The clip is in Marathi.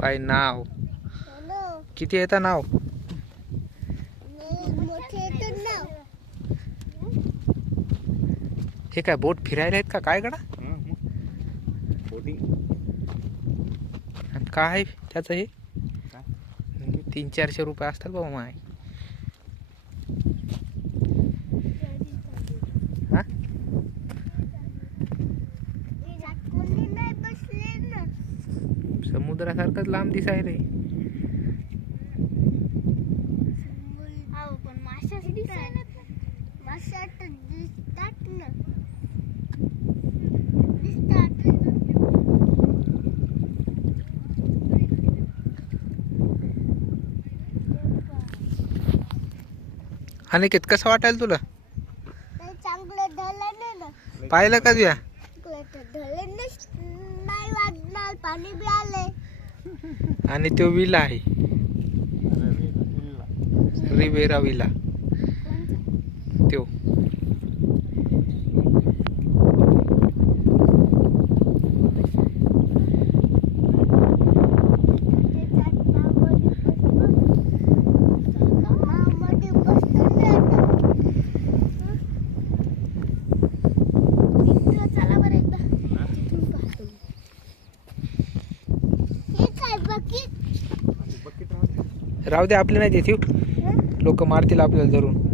पाय नाव किती येतं नाव? हे काय बोट फिरायला आहेत का काय गडा? काय त्याचं हे 300-400 रुपये असतात बाबा माय. हा समुद्रासारखंच लांब दिसायलंय. अनिकेत कसं वाटायला तुला? पाहिलं का तुया? पाणी बी आले आणि तो विला आहे रिवेरा विला तो. राहू दे आपले नाही देतील लोक मारतील आपल्याला धरून.